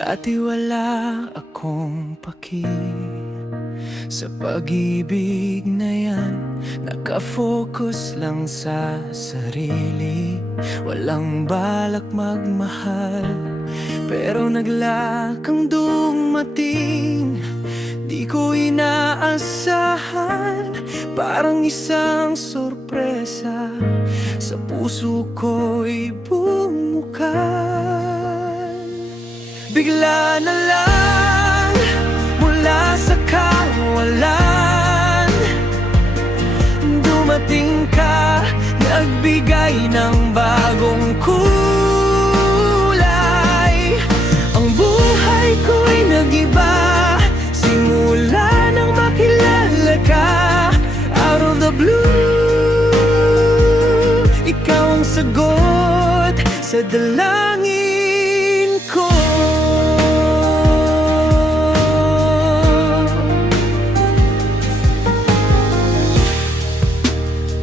Dati wala akong paki sa pag-ibig na yan. Nakafocus lang sa sarili, walang balak magmahal. Pero naglakang dumating, di ko inaasahan. Parang isang sorpresa, sa puso ko'y bumukas. Bigla na lang, mula sa kawalan, dumating ka, nagbigay ng bagong kulay. Ang buhay ko'y nag-iba, simula nang makilala ka. Out of the blue, ikaw ang sagot sa dalangin ko.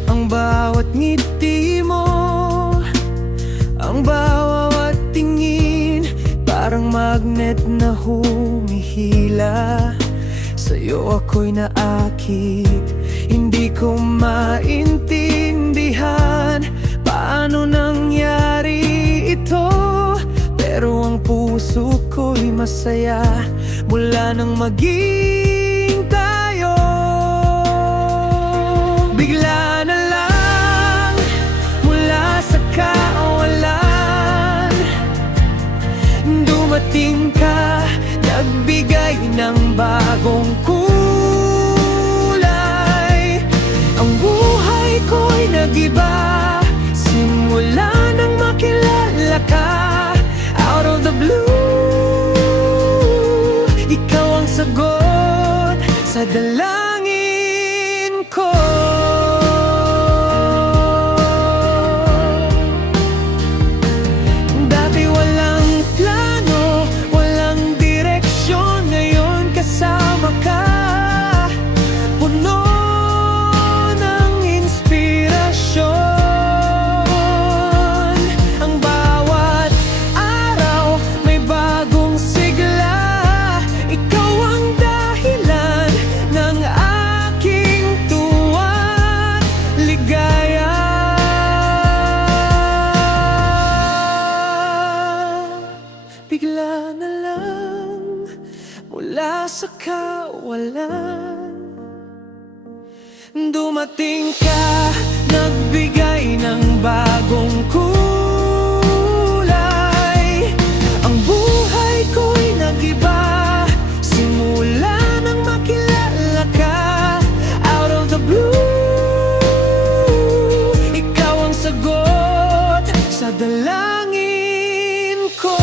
Ang bawat ngiti mo, ang bawat tingin, parang magnet na humihila. Sa'yo ako'y naakit, hindi ko maintindihan paano nangyari ito. Pero ang puso ko'y masaya mula nang maging tayo. Bigla na lang, mula sa kawalan, dumating ka, nagbigay ng bagong kulay. Ang buhay ko'y nag-iba, simula nang makilala ka. Out of the blue, ikaw ang sagot sa dalangin ko. Dati walang plano, walang direksyon, ngayon kasama ka, puno ng inspirasyon. Ang bawat araw may bagong sigla, ikaw ang dahilan ng aking tuwa't ligaya. Bigla na lang, mula sa kawalan, dumating ka, nagbigay ng bagong kulay. Ang buhay ko'y nag-iba, simula nang makilala ka. Out of the blue, ikaw ang sagot sa dalangin ko.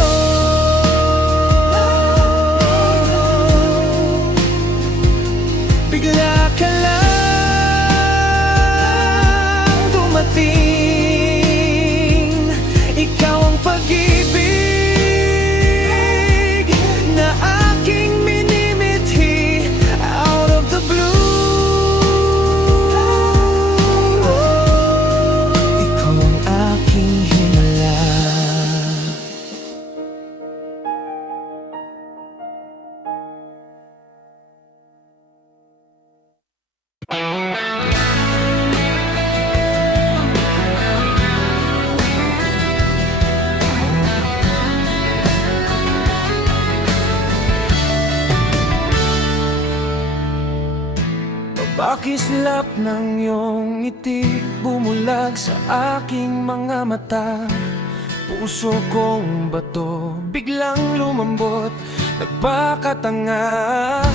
Bigla ka lang dumating, ikaw ang pag-ibig na aking minimithi. Out of the blue, ikaw ang aking himala. Pakislap ng iyong ngiti, bumulag sa aking mga mata. Puso kong bato, biglang lumambot, nagpakatanga.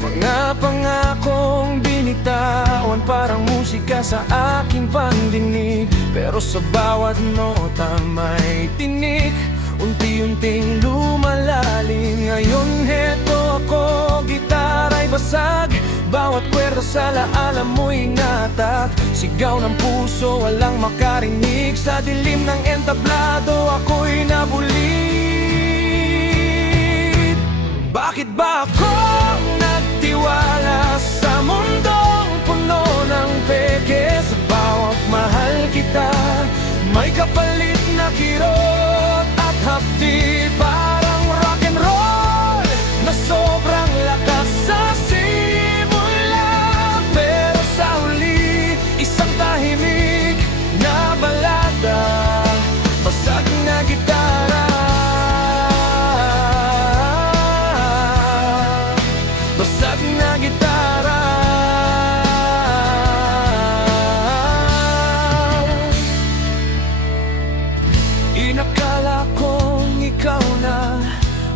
Mga pangakong binitawan, parang musika sa aking pandinig. Pero sa bawat nota may tinik, unti-unting lumalalim. Ngayon heto ako, gitara'y basag, bawat kwerda sa laala mo'y natak. Sigaw ng puso, walang makarinig. Sa dilim ng entablado, ako'y nabulit. Bakit ba ako nagtiwala sa mundong puno ng peke? Sa bawat mahal kita, may kapalit na kirot at hapdi, parang rock and roll.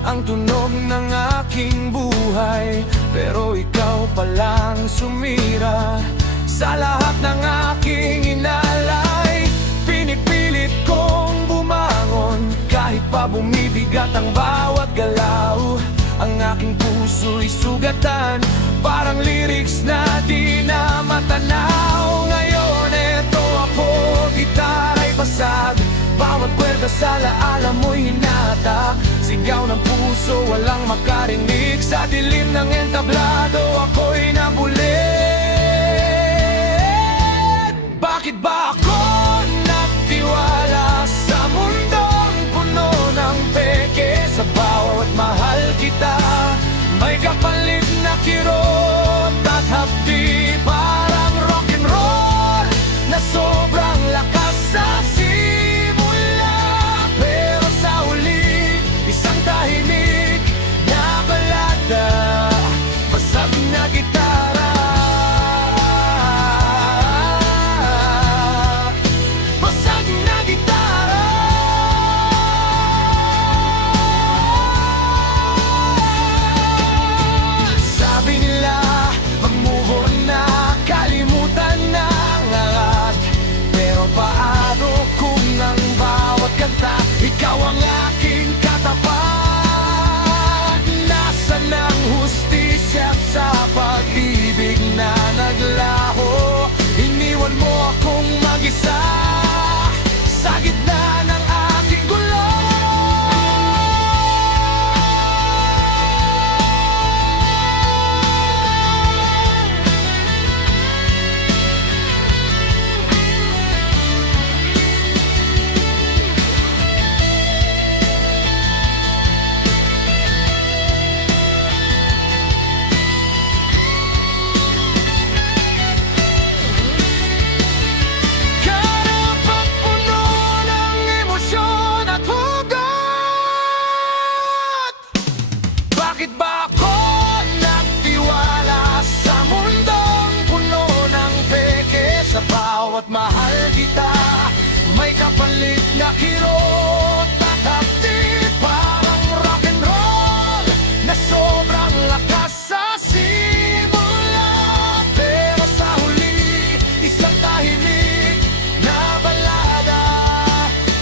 ang tunog ng aking buhay. Pero ikaw palang sumira sa lahat ng aking inalay. Pinipilit kong bumangon kahit pa bumibigat ang bawat galaw. Ang aking puso'y sugatan, parang lyrics na di na matanaw. Ngayon eto ako, gitara'y basag, bawat kwerda sa laala mo'y hinatak. Sigaw ng puso, walang makarinig, sa dilim ng entablado ako'y nabulit. Bakit ba ako nagtiwala sa mundong puno ng peke? Sa bawat mahal kita, may kapalit na kirot at hapdi, parang rock'n'roll na sobrang lakas sa simula. Pero sa huli, isang tahimik na balada, basag na gitara, basag na gitara. Sabi nila, mag-move on na, kalimutan na ang lahat. Pero paano kung ang bawat kanta, ikaw ang aking katapat? Nasaan ang hustisya sa pag-ibig na naglaho? Iniwan mo akong mag-isa sa gitna ng ating gulo. Bakit ba ako nagtiwala sa mundong puno ng peke? Sa bawat mahal kita, may kapalit na kirot at hapdi, parang rock'n'roll na sobrang lakas sa simula. Pero sa huli, isang tahimik na balada,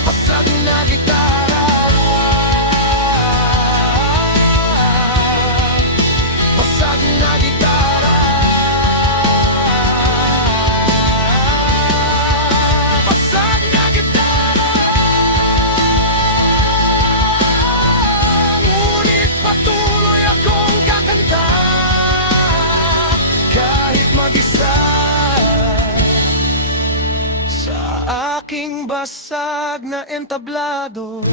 basag na gitara, basag na gitara, basag na gitara. Ngunit patuloy akong kakanta kahit mag-isa sa aking basag na entablado.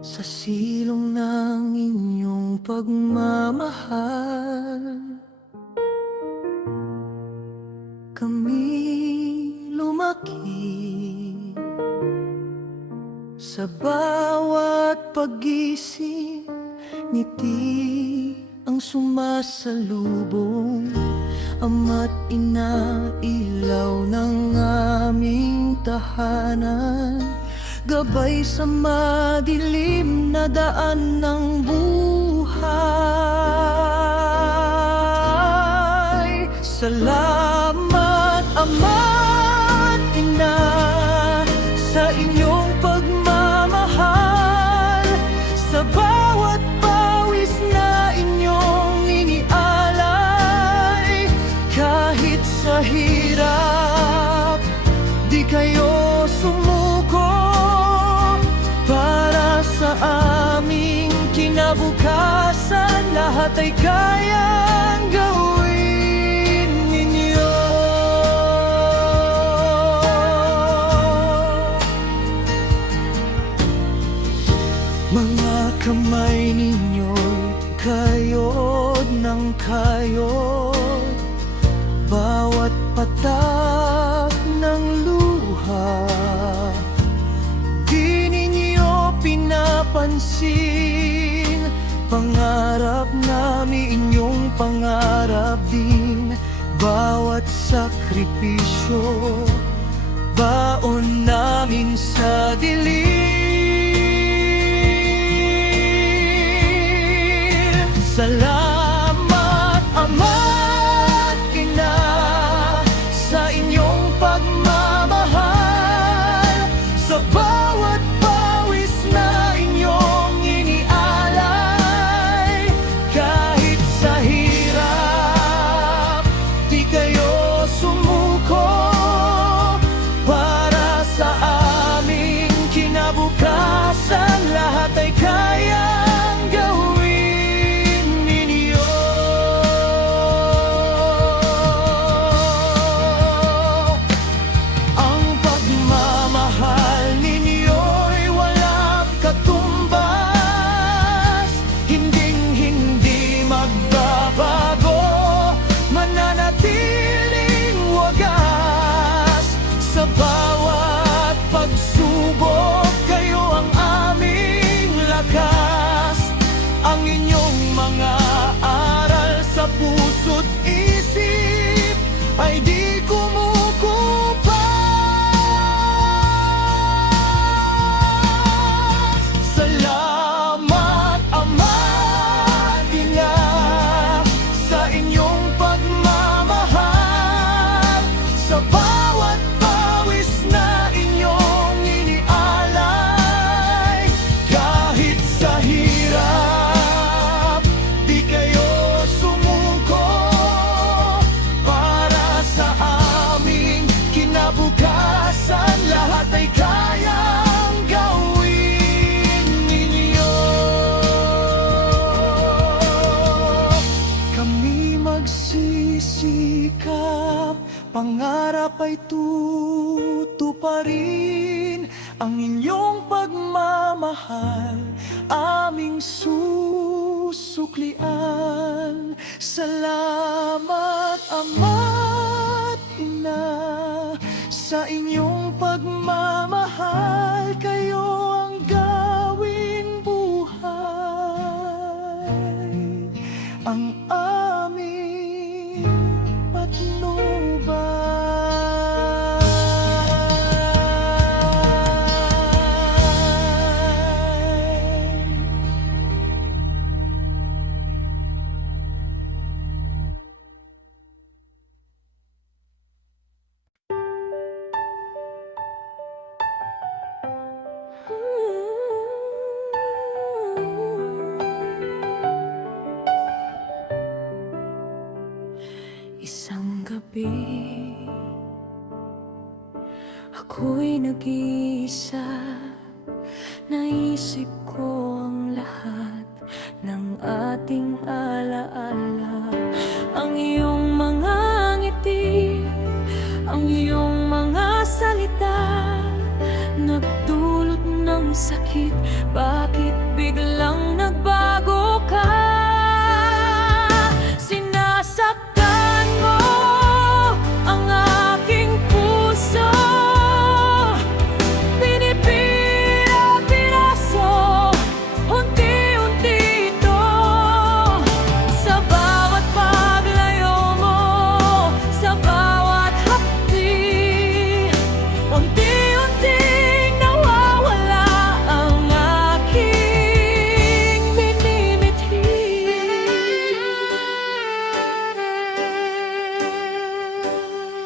Sa silong ng inyong pagmamahal, kami lumaki. Sa bawat pag-gising, ngiti ang sumasalubong. Ama't ina, ilaw ng aming tahanan, gabay sa madilim na daan ng buhay. Salamat, Ama't Ina, sa inyong pagmamahal, sa bawat pawis na inyong inialay. Kahit sa hirap, di kayo sumuko, para sa aming kinabukasan, lahat ay kayang gawin ninyo. Mga kamay ninyo'y kayod ng kayod, bawat patak ng magising. Pangarap namin inyong pangarap din. Bawat sakripisyo, baon namin sa dilim. Salamat Ama at Ina sa inyong pagmamahal, sa bawat pawis na inyong inialay. Kahit sa hirap, di kayo sumuko para sa aming kinabukasan. Lahat ay kayang gawin ninyo. Ang pagmamahal ninyo'y walang katumbas, hinding-hindi magbabago, mananatiling wagas. Sa bawat pagsubok, kayo ang aming lakas. Ang inyong mga aral sa puso't isip ay di kumukupas. Salamat Ama at Ina sa inyong pagmamahal, sa bawat pawis na inyong inialay. Kahit sa hirap, di kayo sumuko para sa aming kinabukasan. Lahat ay kayang gawin ninyo. Kami magsisikap, pangarap ay tutuparin. Ang inyong pagmamahal aming susuklian. Salamat Ama at Ina sa inyong pagmamahal, kayo ang gawing buhay, ang aming patnubay. Isang gabi, ako'y nag-iisa. Naisip ko ang lahat ng ating alaala. Ang iyong mga ngiti, ang iyong mga salita, nagdulot ng sakit. Bakit biglang nagbago ka? Sinasaktan mo ang aking puso, pinipira-piraso, unti-unti ito. Sa bawat paglayo mo, sa bawat hapdi, unti-unting nawawala ang aking minimithi.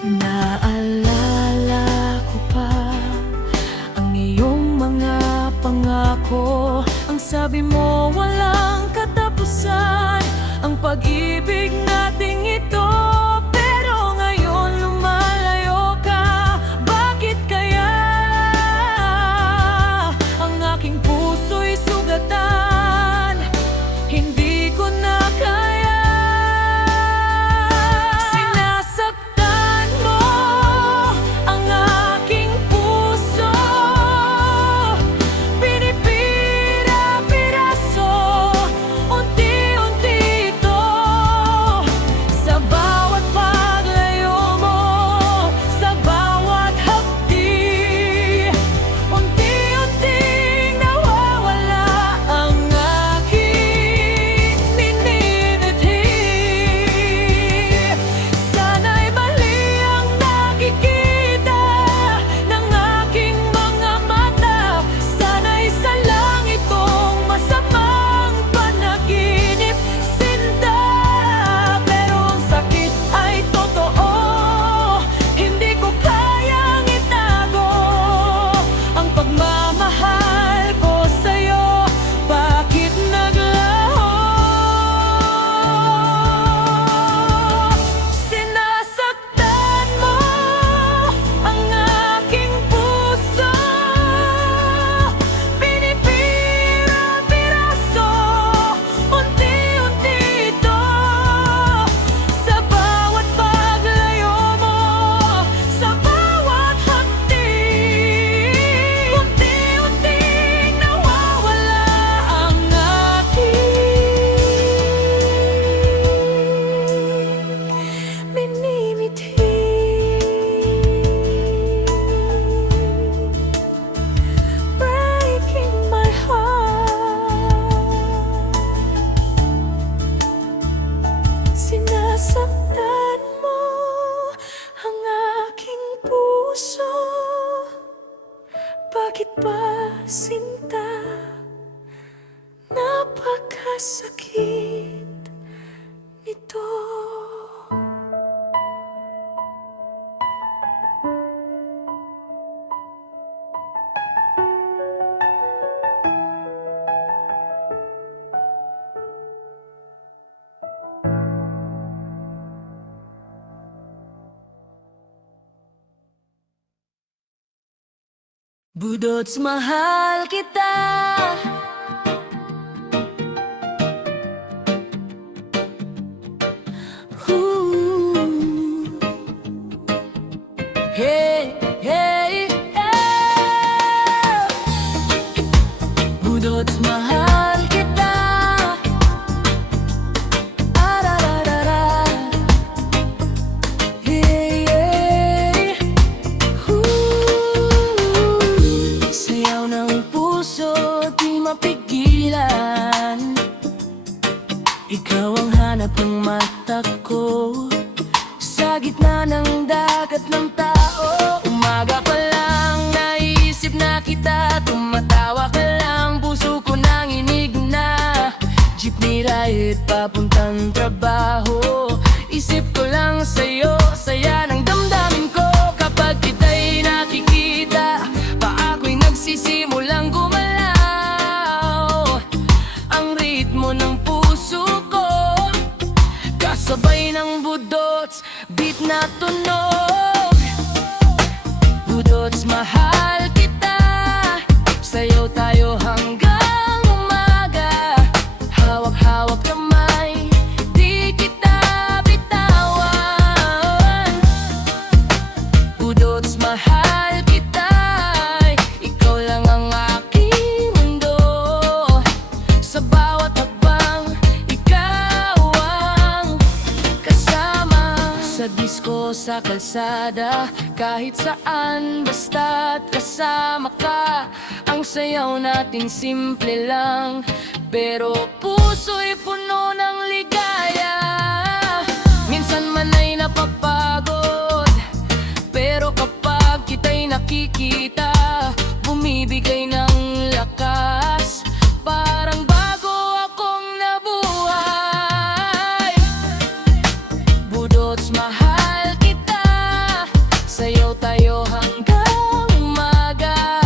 Naalala ko pa ang iyong mga pangako. Ang sabi mo walang katapusan ang pag-ibig nating ito. Pero ngayon lumalayo ka. Bakit kaya ang aking puso'y sugatan? Hindi ko na kaya. Sinasaktan mo ang aking puso, pinipira-piraso, unti-unti ito. Bakit ba sinta? Napakasakit nito. Budots mahal kita. Hey, hey, hey. Budots mahal kita. Arararara. Hey, hey. Sayaw ng puso, di mapigilan. Ikaw ang hanap ng mata ko sa gitna ng dagat ng tao. Umaga pa lang, naisip na kita. Tumatawa ka lang, puso ko nang inig na. Jeepney ride, papuntang trabaho. Isip ko lang sa'yo, saya ng damdamin ko. Kapag kita'y nakikita, pa ako'y nagsisimulang gumalaw. Ang ritmo ng puso ko, kasabay ng budots, beat na tunog. Budots mahal kita. Sayaw tayo hanggang umaga. Hawak-hawak kamay, di kita bitawan. Budots mahal kita. Ikaw lang ang aking mundo. Sa bawat hakbang, ikaw ang kasama. Sa disco, sa kalsada, kahit saan, basta't kasama ka. Ang sayaw natin simple lang, pero puso'y puno ng ligaya. Minsan man ay napapagod, pero kapag kita'y nakikita, bumibigay ng lakas. Parang bago akong nabuhay. Budots mahal kita. Sayaw tayo hanggang umaga.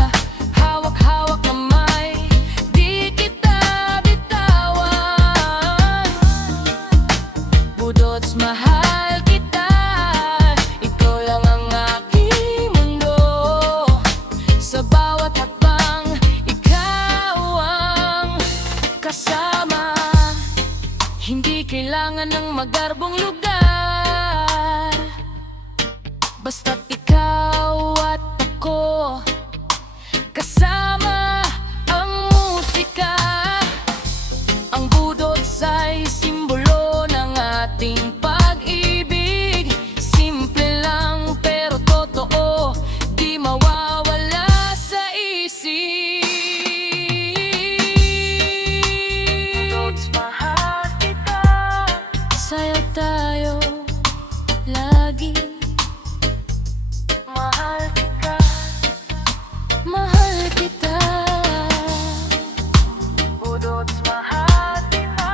Hawak-hawak kamay, di kita bitawan. Budots mahal kita. Ikaw lang ang aking mundo. Sa bawat hakbang, ikaw ang kasama. Hindi kailangan ng magarbong lugar, basta't ikaw at ako. Kasama ang musika. Ang budots ay simbolo ng ating pag-ibig. Simple lang pero totoo, di mawawala sa isip. Budots mahal kita. Sayaw tayo lagi. Mahal kita. Mahal kita. Budots mahal kita.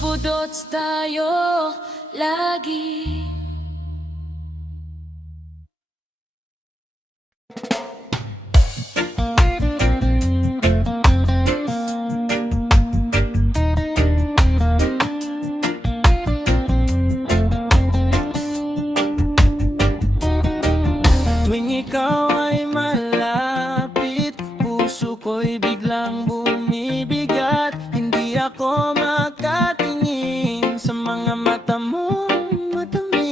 Budots tayo lagi. Tuwing ikaw ay malapit, puso ko'y biglang bumibigat. Hindi ako makatingin sa mga mata mo, matamis.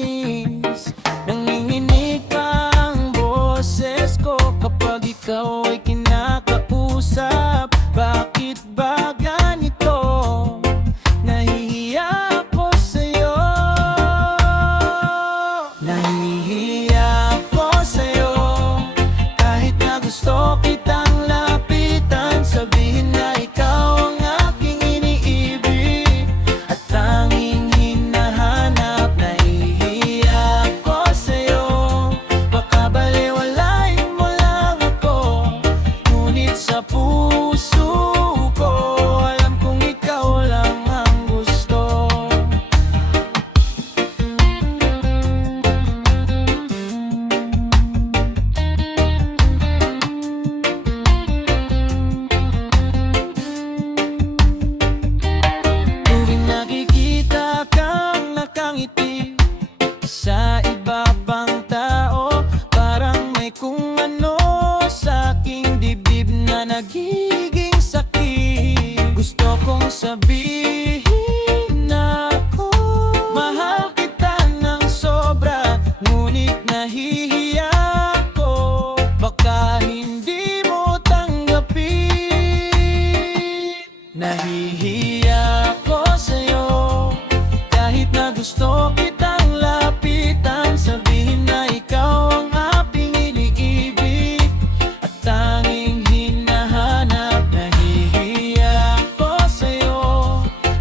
gusto kitang lapitan, sabihin na ikaw ang aking iniibig at tanging hinahanap. Nahihiya ako sa'yo,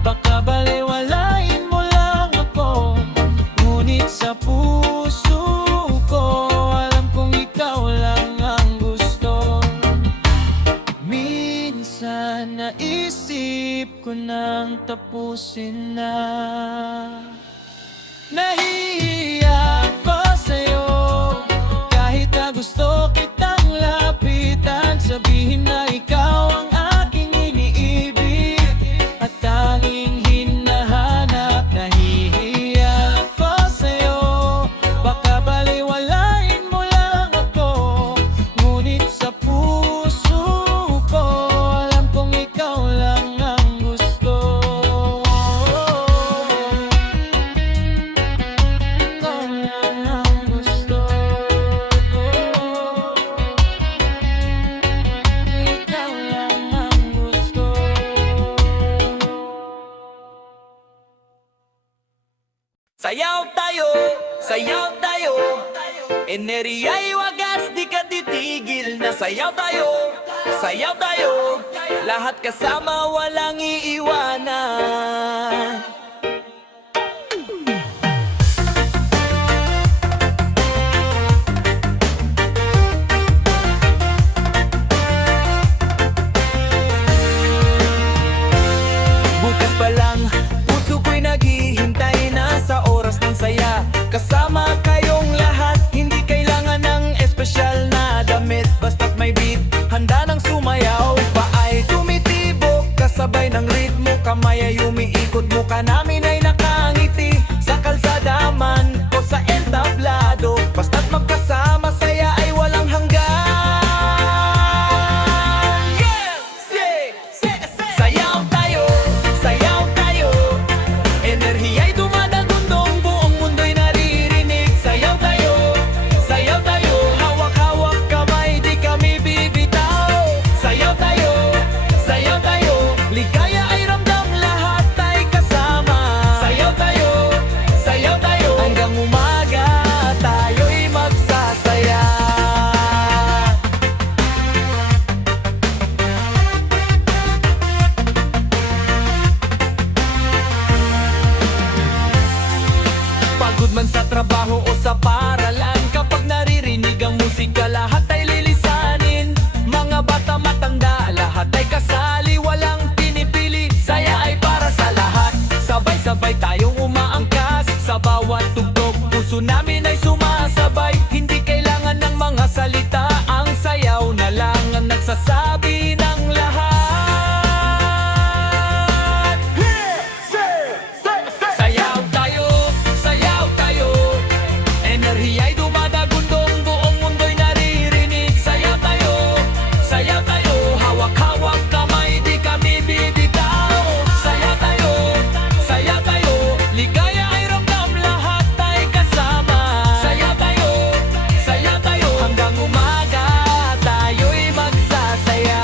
baka balewalain mo lang ako, ngunit sa puso ko alam kong ikaw lang ang gusto. Minsan naisip ko nang tapusin na. Nahihiya ako sa'yo, kahit na gusto kitang lapitan, sabihin na ikaw ang aking iniibig at tanging hinahanap. Nahihiya ako sa'yo, baka balewalain mo lang ako, ngunit sa puso ko alam kong ikaw lang ang gusto. Ikaw lang ang gusto. Ikaw lang ang gusto. Sayaw tayo, sayaw tayo, enerhiya'y wagas, di ka titigil na sayaw tayo, sayaw tayo, lahat kasama walang iiwanan. Bukas pa lang, puso ko'y naghihintay na sa oras ng saya. Kasama kayong lahat, hindi kailangan ng espesyal na damit. Basta't may beat, handa nang sumayaw. Paay tumitibok, kasabay ng ritmo. Kamay ay umiikot, mukha namin ay nakangiti. Sa kalsada man o sa entablado, basta't magkasama, saya ay walang hanggan. Yeah! Sayaw tayo, sayaw tayo, enerhiya'y dumadagundong, buong mundo'y naririnig. Sayaw tayo, hawak-hawak kamay, di kami bibitaw. Sayaw tayo, ligaya ay ramdam, lahat ay kasama. Sayaw tayo, hanggang umaga tayo'y magsasaya. Pagod man sa trabaho o sa paaralan, kapag naririnig ang musika, lahat ay lilisanin. Mga bata, matanda, lahat ay kasali, walang pinipili. Saya ay para sa lahat, sabay-sabay tayong umaangkas. Sa bawat tugtog, puso namin ay sumasabay. Hindi kailangan ng mga salita, ang sayaw na lang ang nagsasabi ng lahat. Sayaw tayo, enerhiya'y dumadagundong, buong mundo'y naririnig. Sayaw tayo, hawak-hawak kamay, di kami bibitaw. Sayaw tayo, ligaya ay ramdam, lahat ay kasama. Sayaw tayo, hanggang umaga tayo'y magsasaya.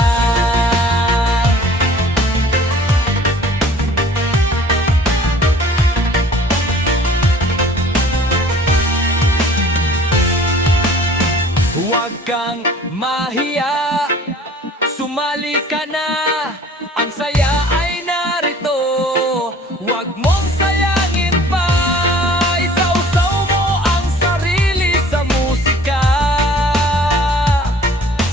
Huwag kang mahiya, sumali ka na, ang saya ay narito. Huwag mong sayangin pa, isausaw mo ang sarili sa musika.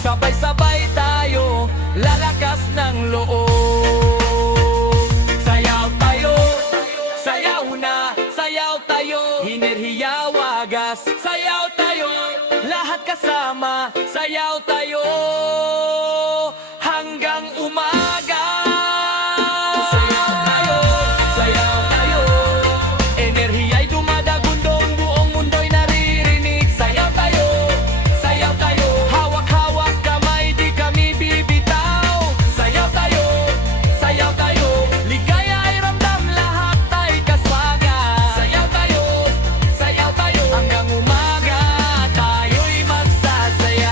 Sabay-sabay tayo, lalakas ng loob. Sayaw tayo, sayaw na, sayaw tayo, enerhiya wagas. Sayaw tayo, lahat kasama, sayaw tayo, hanggang umaga. Sayaw tayo, enerhiya'y dumadagundong, buong mundo'y naririnig. Sayaw tayo, hawak-hawak kamay, di kami bibitaw. Sayaw tayo, ligaya ay ramdam, lahat ay kaswaga. Sayaw tayo, hanggang umaga tayo'y magsasaya.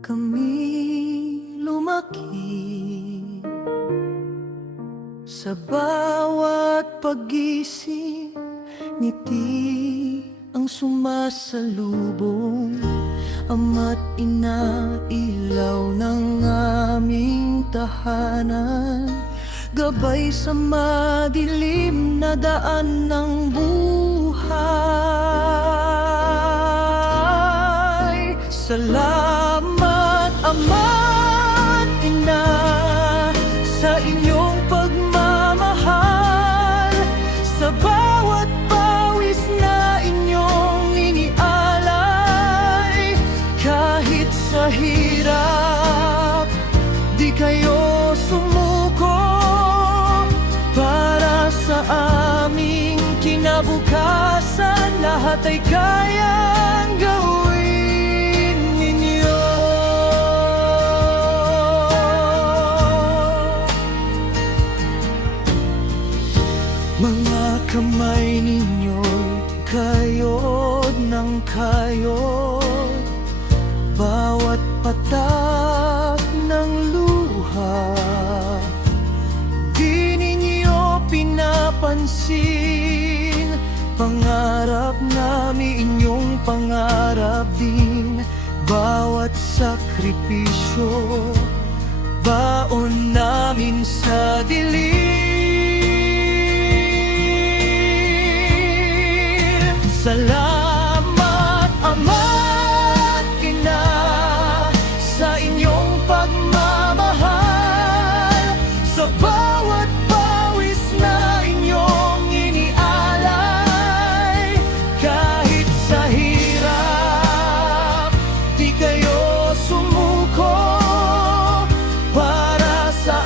Kami lumaki sa bawat pagising, ngiti ang sumasalubong. Ama't ina, ilaw ng aming tahanan, gabay sa madilim na daan ng buhay. Salamat, Ama't Ina, sa inyong pagmamahal, sa bawat pawis na inyong inialay. Kahit sa hirap, di kayo sumuko, para sa aming kinabukasan, lahat ay kayang gawin ninyo. Mga kamay ninyo'y kayod ng kayod, bawat patak ng luha di ninyo pinapansin. Pangarap namin inyong pangarap din, bawat sakripisyo baon namin sa dilim. Salamat, Ama't Ina, sa inyong pagmamahal, sa bawat pawis na inyong inialay. Kahit sa hirap, di kayo sumuko, para sa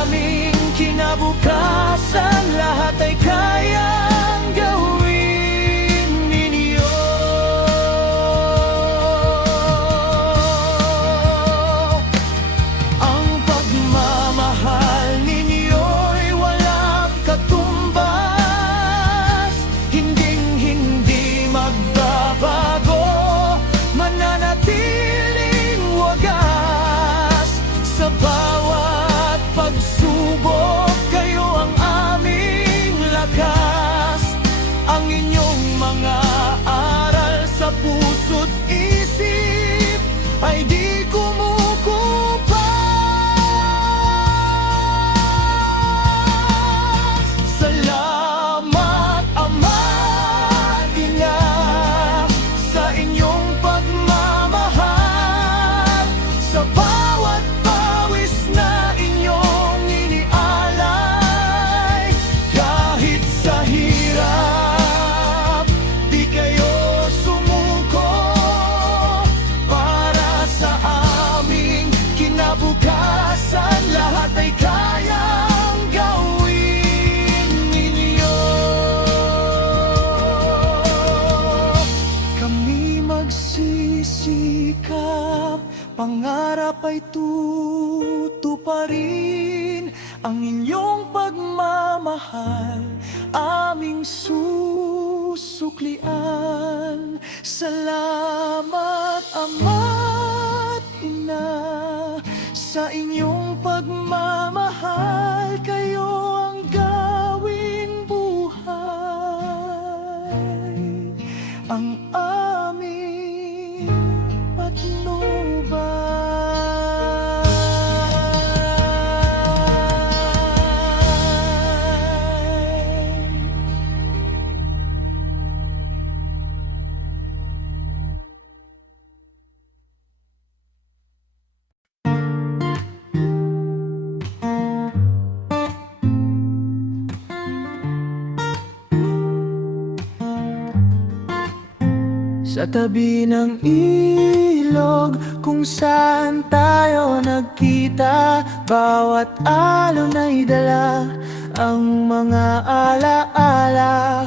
aming kinabukasan, lahat ay kayang gawin ninyo. Ang pagmamahal ninyo'y walang katumbas, hinding-hindi magbabago, mananatiling wagas. Sa bawat pagsubok, kayo ang aming lakas. Ang inyong mga aral sa puso't isip ay di kumukupas. Salamat, Ama't Ina, sa inyong pagmamahal, sa bawat pawis na inyong inialay. Kahit sa hirap, di kayo sumuko, para sa aming kinabukasan, lahat ay kayang gawin ninyo. Kami magsisikap, pangarap ay tutuparin. Ang inyong pagmamahal, aming susuklian. Salamat, Ama't Ina, sa inyong pagmamahal, kayo ang gawing buhay. Ang aming patnubay. Sa tabi ng ilog kung saan tayo nagkita, bawat alon ay dala ang mga alaala.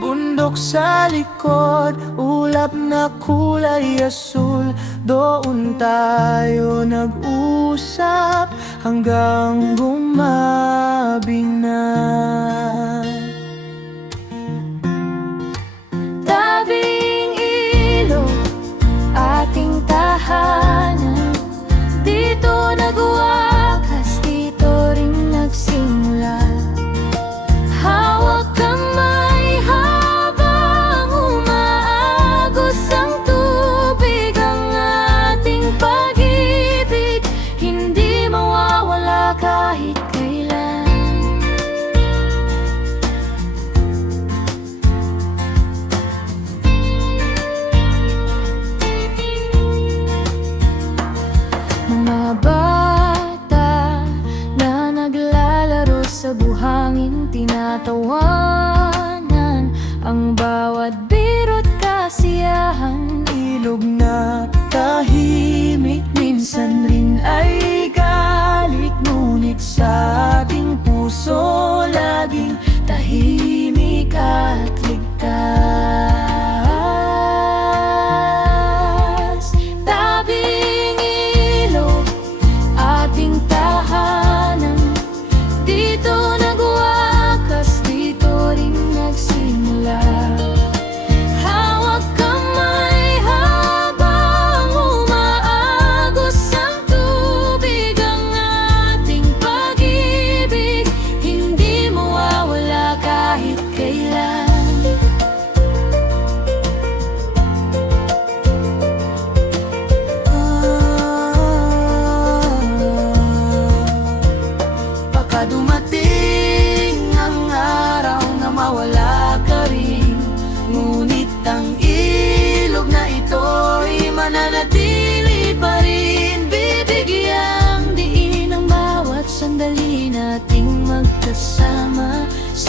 Bundok sa likod, ulap na kulay asul, doon tayo nag-usap hanggang gumabi na. Tabing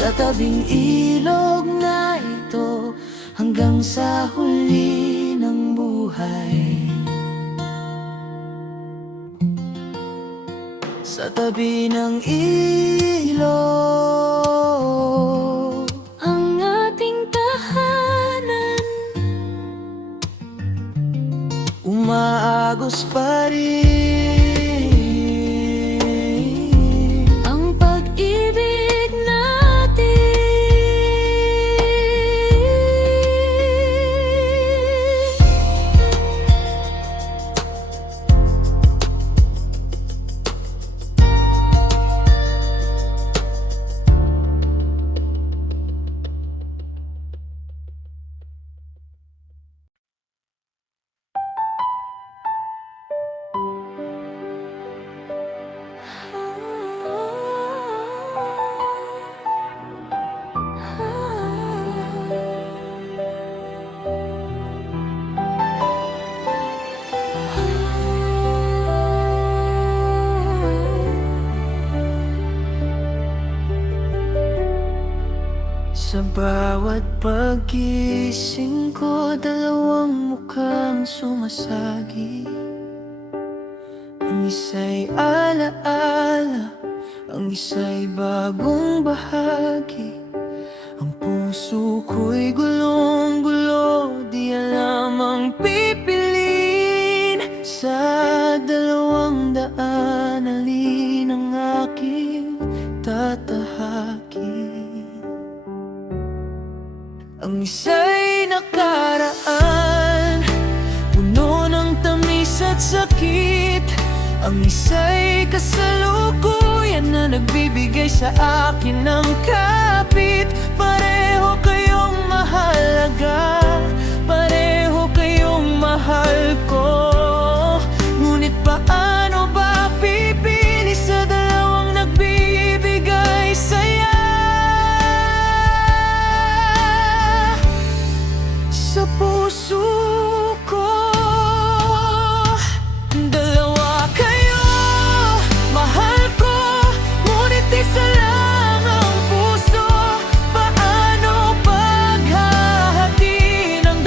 sa tabing ilog na ito hanggang sa huli ng buhay. Sa tabi ng ilog Ang ating tahanan, umaagos pa rin ang pag-ibig natin. Sa bawat paggising ko, dalawang mukhang sumasagi. Ang isa'y alaala, ang isa'y bagong bahagi. Ang puso ko'y gulong-gulo, di alam ang pipiliin. Sa 200 alin ang aking tatahakin. Ang isa'y nakaraan, puno ng tamis at sakit. Ang isa'y kasalukuyan na nagbibigay sa akin ng kapit. Pareho kayong mahalaga, pareho kayong mahal ko. Ngunit paano ba pipili sa dalawang nagbibigay saya? Sa puso ko, dalawa kayo, mahal ko, ngunit isa lang ang puso. Paano paghahati ng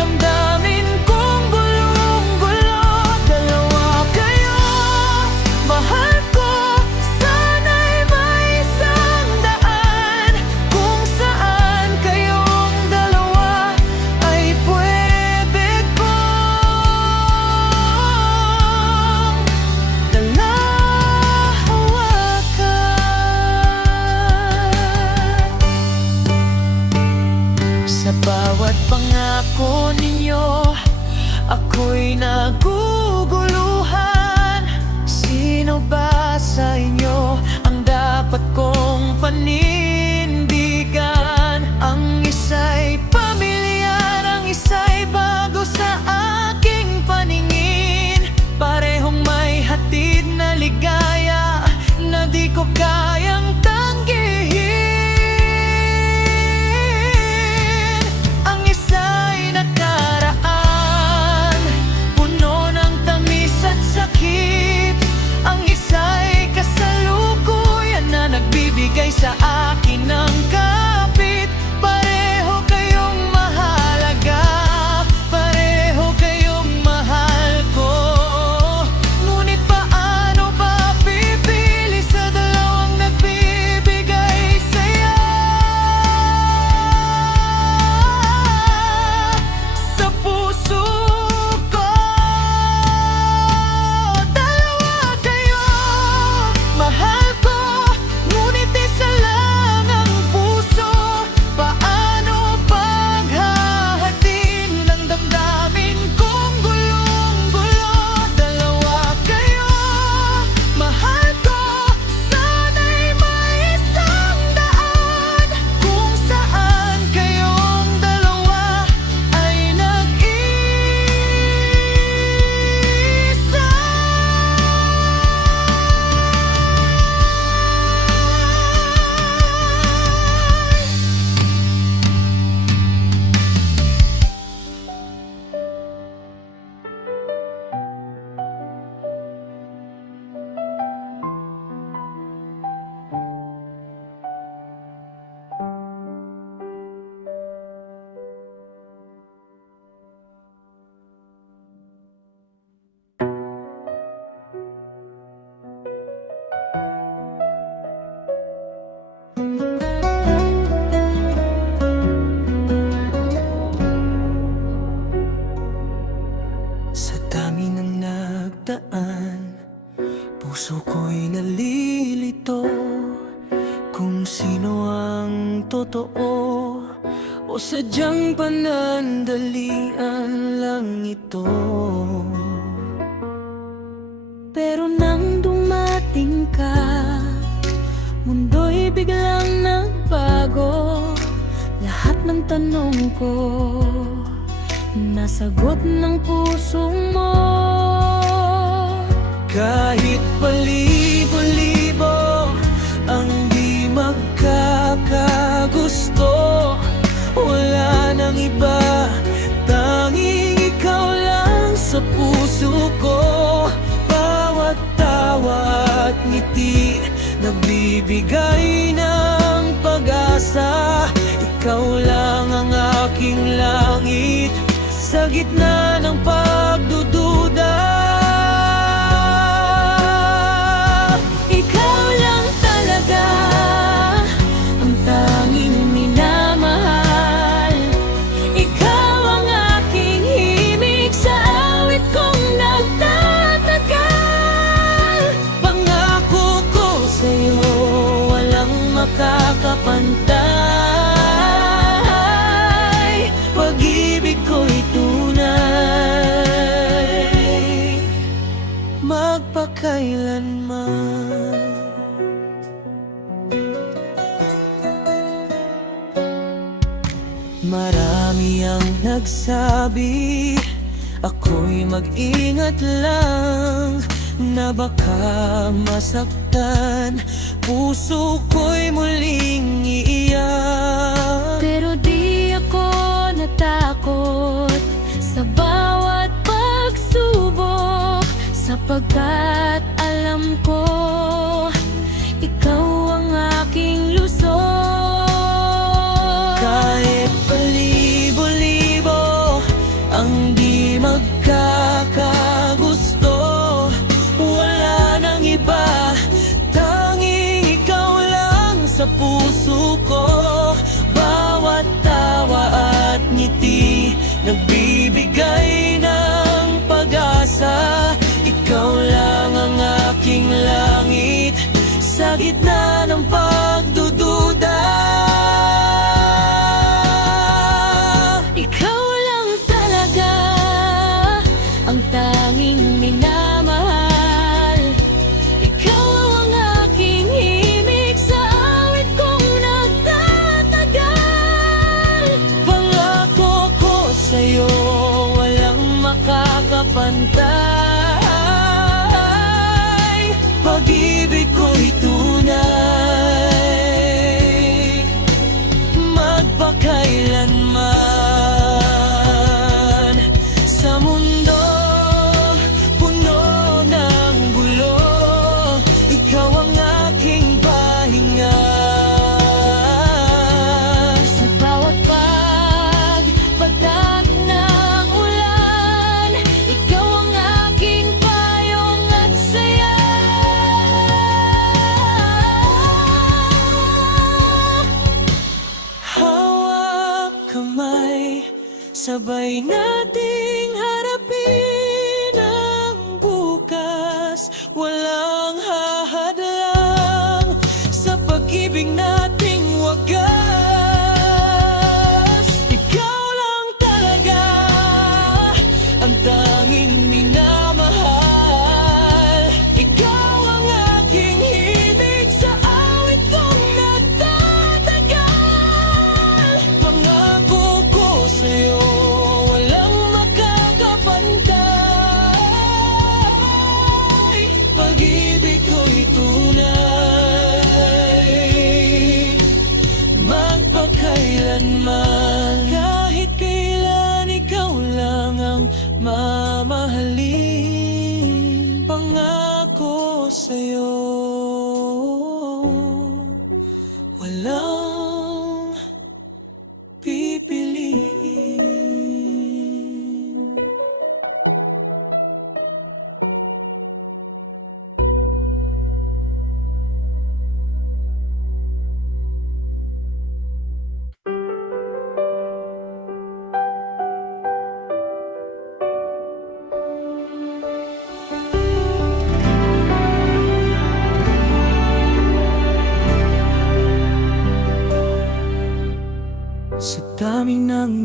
Sa dami ng nagdaan, puso ko'y nalilito kung sino ang totoo o sadyang panandalian lang ito. Pero nang dumating ka, mundo'y biglang nagbago. Lahat ng tanong ko nasagot ng puso mo. Kahit palibo-libo ang di magkakagusto, wala nang iba, tanging ikaw lang sa puso ko. Bawat tawa at ngiti, nagbibigay ng pag-asa. Ikaw lang ang aking langit sa gitna ng pagdududa. Ikaw lang talaga ang tanging minamahal. Ikaw ang aking himig sa awit kong nagtatagal. Pangako ko sa'yo, walang makakapantay. Pag-ibig ko'y tunay, magpakailanman. Marami ang nagsabi, ako'y mag-ingat lang na baka masaktan. Puso ko'y muling iiyak, Pero di ako natakot sa bawat pagsubok, sapagkat alam ko ikaw ang aking lusot. kahit palibo-libo ang di magkakagusto, wala nang iba, tanging ikaw lang sa puso ko. Bawat tawa at ngiti, nagbibigay ng pag-asa. Ikaw lang ang aking langit sa gitna ng pagdududa. Ikaw lang talaga ang tanging minamahal. Ikaw ang aking himig sa awit kong nagtatagal. Pangako ko sa'yo, walang makakapantay. Pag-ibig ko'y tunay, magpakailanman. Sa mundo puno ng gulo, ikaw ang aking pahinga. Sa bawat pagpatak ng ulan, ikaw ang aking payong at saya. Hawak kamay, sabay nating harapin ang bukas. Walang hahadlang sa pag-ibig nating wagas. Ikaw lang talaga ang tanging minamahal. Ikaw ang aking himig sa awit kong nagtatagal. Pangako ko sa'yo, walang makakapantay. Pag-ibig ko'y tunay, magpakailanman. Kahit kailan ikaw lang ang mamahalin. Pangako sa'yo, walang pipiliin.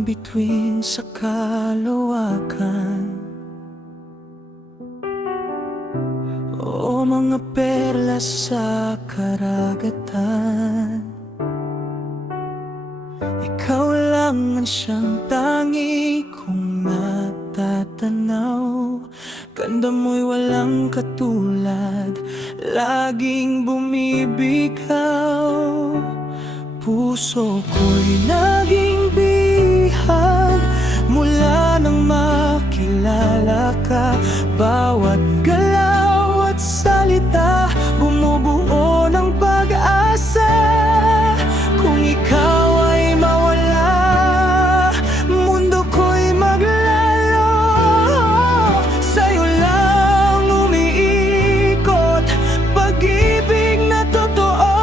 bituin sa kalawakan, o mga perlas sa karagatan. Ikaw lang ang siyang tangi kong natatanaw. Ganda mo'y walang katulad, laging bumibigaw. Puso ko'y naging bihag mula nang makilala ka. Bawat galaw at salita bumubuo ng pag-asa. Kung ikaw ay mawala, mundo ko'y maglalo. Sa'yo lang umiikot pag-ibig na totoo.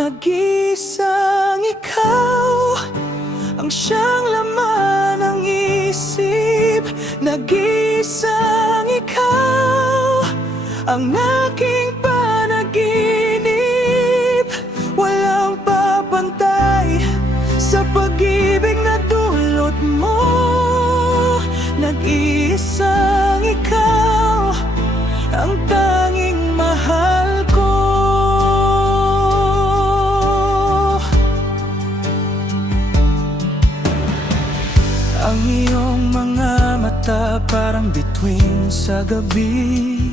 Nag-iisang ikaw ang siyang laman ng isip. Nag-iisang ikaw ang aking panaginip. Walang papantay sa pag-ibig na dulot mo. Nag-iisang ikaw ang tanging mahal ko. Ang iyong mga mata parang bituin sa gabi.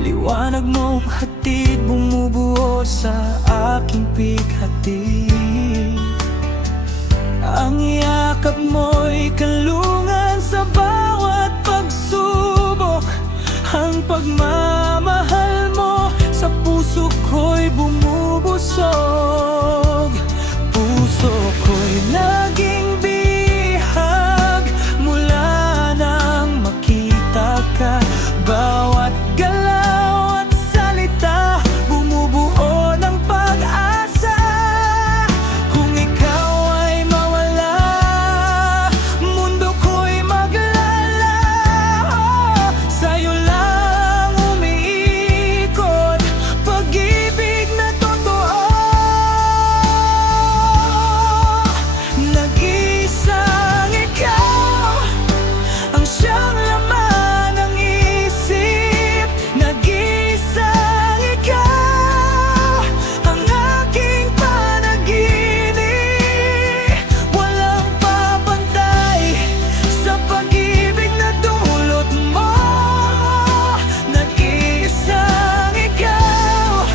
Liwanag mong hatid bumubuo sa aking pighati. Ang yakap mo'y kalungan sa bawat pagsubok. Ang pagmamahal mo sa puso ko'y bumubusog. Puso ko'y naging bihag mula nang makita ka. Bawat galaw at salita bumubuo ng pag-asa. Kung ikaw ay mawala, mundo ko'y maglalaho. Sa'yo lang umiikot pag-ibig na totoo. Nag-iisang ikaw ang siyang laman ng isip. Nag-iisang ikaw ang aking panaginip. Walang papantay sa pag-ibig na dulot mo. Nag-iisang ikaw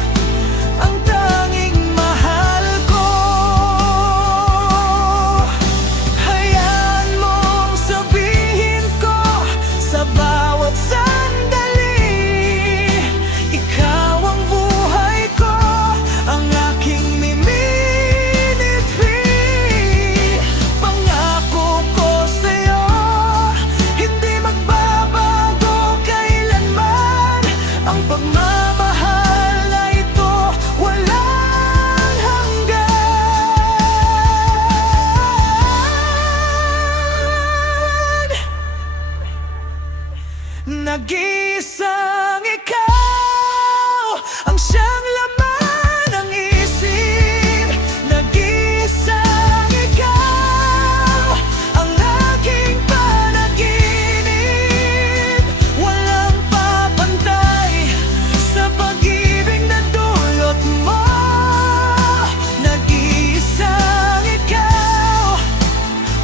ang tanging mahal ko. Hayaan mong sabihin ko sa bawat sandali, ikaw ang buhay ko, ang aking miminitwi. Pangako ko sa'yo, hindi magbabago kailanman. Ang pagmamahal na ito walang hanggan. Nag-iisang ikaw ang siyang laman ng isip. Nag-iisang ikaw ang aking panaginip. Walang papantay sa pag-ibig na dulot mo. Nag-iisang ikaw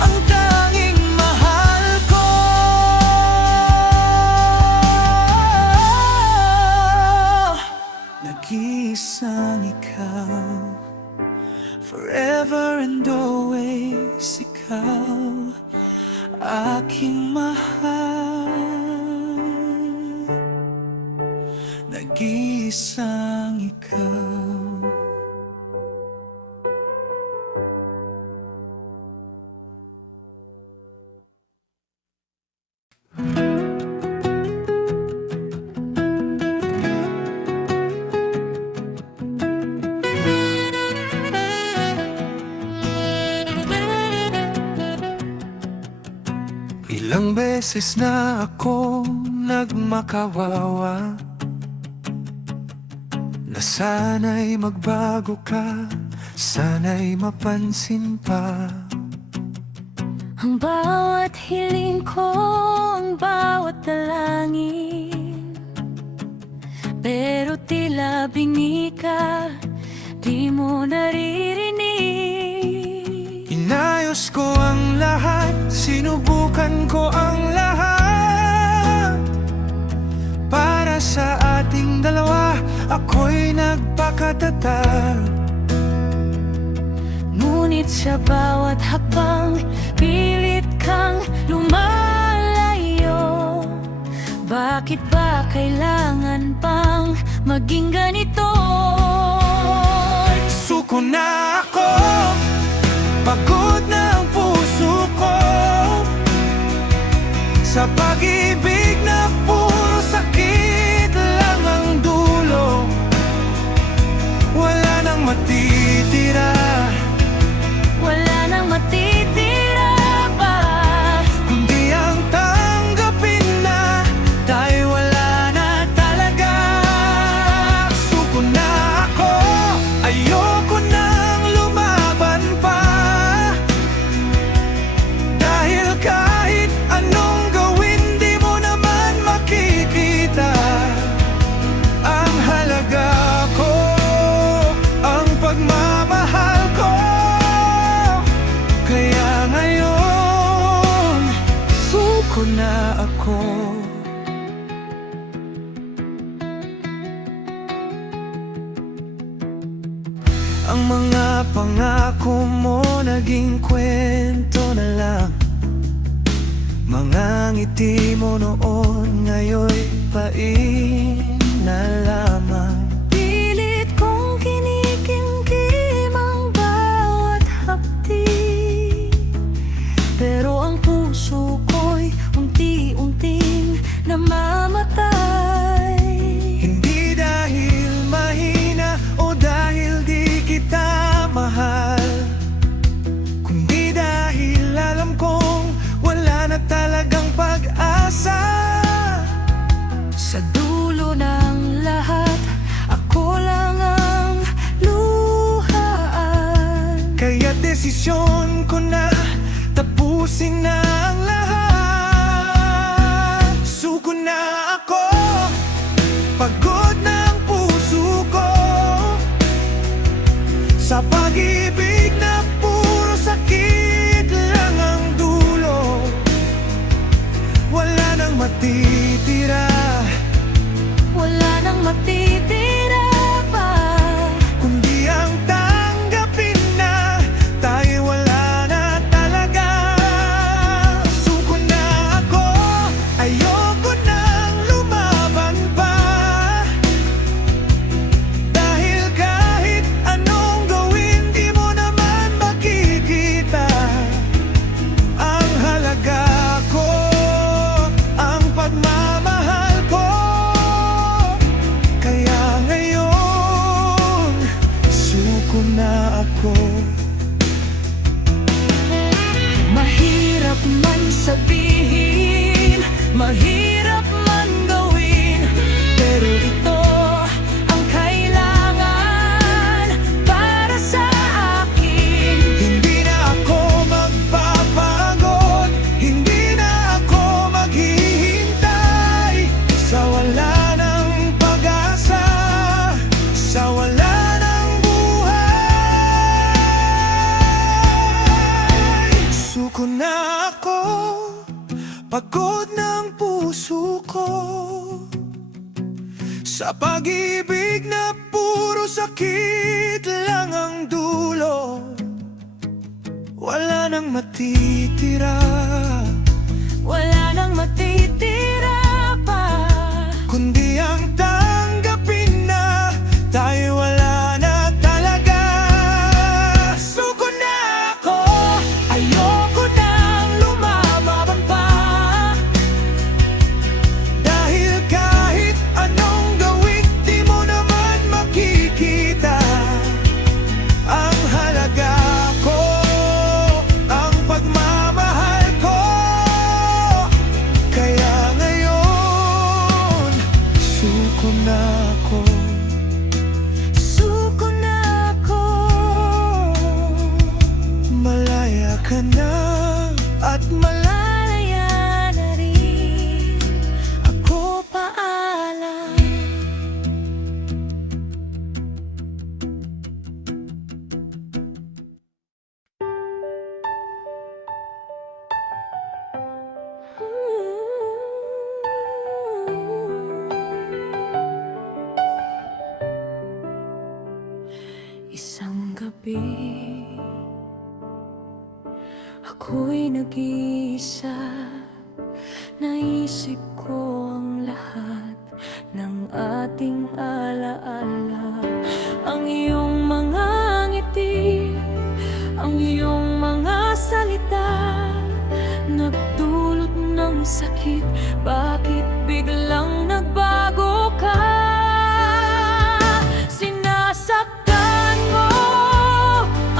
ang tanging mahal ko. Nag-iisang ikaw, forever and always ikaw, aking mahal. Nag-iisang ikaw. Ilang beses na ako nagmakawawa, na sana'y magbago ka sana'y mapansin pa. Ang bawat hiling ko, ang bawat dalangin, pero tila bingi ka, di mo naririnig. Inayos ko ang lahat, sinubukan ko ang lahat. Para sa ating dalawa, ako'y nagpakatatag. Ngunit sa bawat hakbang, pilit kang lumalayo. Bakit ba kailangan pang maging ganito? Suko na ako, pagod na ang puso ko sa pag-ibig na puro sakit lang ang dulo. Wala nang matitira, Wala nang matitira pa, kundi ang tanggapin na tayo wala na talaga. Suko na ako, ayoko nang lumaban pa. Dahil kahit anong gawin, di mo naman makikita ang halaga ko, ang pagmamahal ko. Kaya ngayon, suko na ako. Ang mga pangako mo naging kwento na lang. Mga ngiti mo noon ngayon'y pain na lamang. pilit kong kinikimkim ang bawat hapdi, pero ang puso ko'y unti-unting namamatay. Hindi dahil mahina o dahil di kita mahal, kundi dahil alam kong wala na talagang pag-asa. Sa dulo ng lahat, ako lang ang luhaan. Kaya desisyon ko na tapusin na ang lahat. Suko na ako, pagod na ang puso ko sa pag-ibig na puro sakit lang ang dulo. Wala nang matitira, Wala nang matitira pa, kundi ang tanggapin na tayo wala na talaga. Suko na ako, ayoko nang lumaban pa. Dahil kahit anong gawin, di mo naman makikita ang halaga ko, ang pagmamahal ko. Kaya ngayon, suko na ako. mahirap man sabihin, mahirap man gawin, pero ito ang kailangan para sa akin. Hindi na ako magpapagod, hindi na ako maghihintay sa wala ng pag-asa, sa wala ng buhay. Suko na ako, pagod ng puso ko sa pag-ibig na puro sakit lang ang dulo. Wala nang matitira, Wala nang matitira pa, kundi ang tanggapin na tayo wala na talaga. Suko na ako, ayoko nang lumaban pa. Dahil kahit anong gawin, di mo naman makikita ang halaga ko, ang pagmamahal ko. ka na at Malalaya na rin ako, paalam. Isang gabi, ako'y nag-iisa. Naisip ko ang lahat ng ating alaala. Ang iyong mga ngiti, ang iyong mga salita, nagdulot ng sakit. Bakit biglang nagbago ka? Sinasaktan mo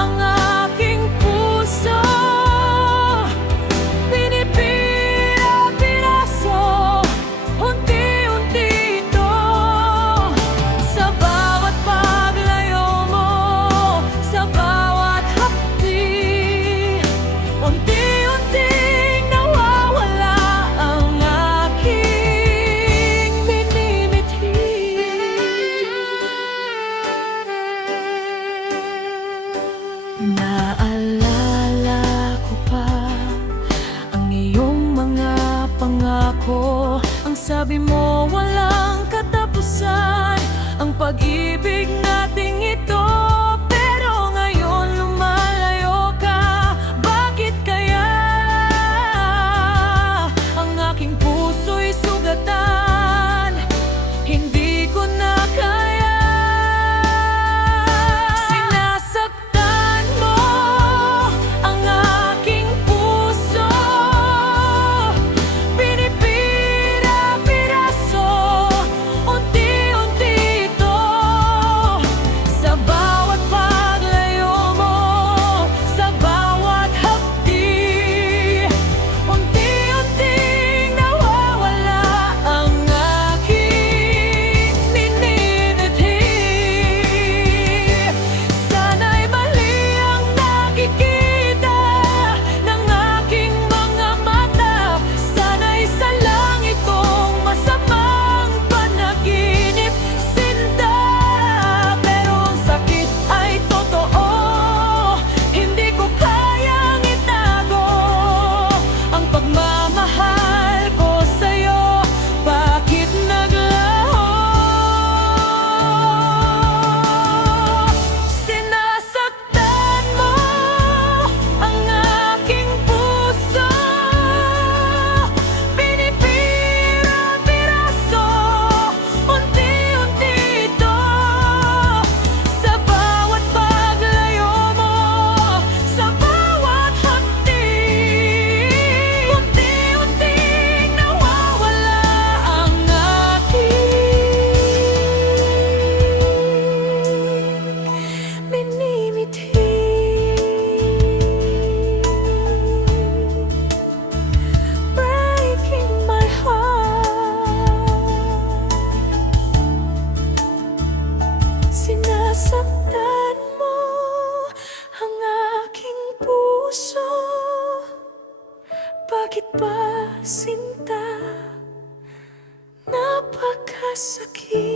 ang aking puso, pinipira-piraso, unti-unti ito. Sa bawat paglayo mo, sa bawat hapdi, unti-unting nawawala ang aking minimithi. Naalala ko pa ang iyong mga pangako. Ang sabi mo walang katapusan ang pag-ibig nating ito. Pero ngayon lumalayo ka. Bakit kaya ang aking puso'y sugatan? Hindi ko na kaya. Sinasaktan mo ang aking puso, pinipira-piraso, unti-unti ito. Sa bawat paglayo mo, sa bawat hapdi, unti-unting nawawala ang aking minimithi. Sana'y mali ang nakikita ng aking mga mata. Sana'y salang itong masamang panaginip, Sinta. Pero ang sakit ay totoo, hindi ko kayang itago ang pagmamahal ko sa'yo. Bakit naglaho? Sinasaktan mo ang aking puso, pinipira-piraso, unti-unti ito. Sa bawat paglayo mo, sa bawat hapdi, unti-unting nawawala ang aking minimithi. Breaking my heart. Sinasaktan mo ang aking puso. Bakit ba, Sinta? Napakasakit.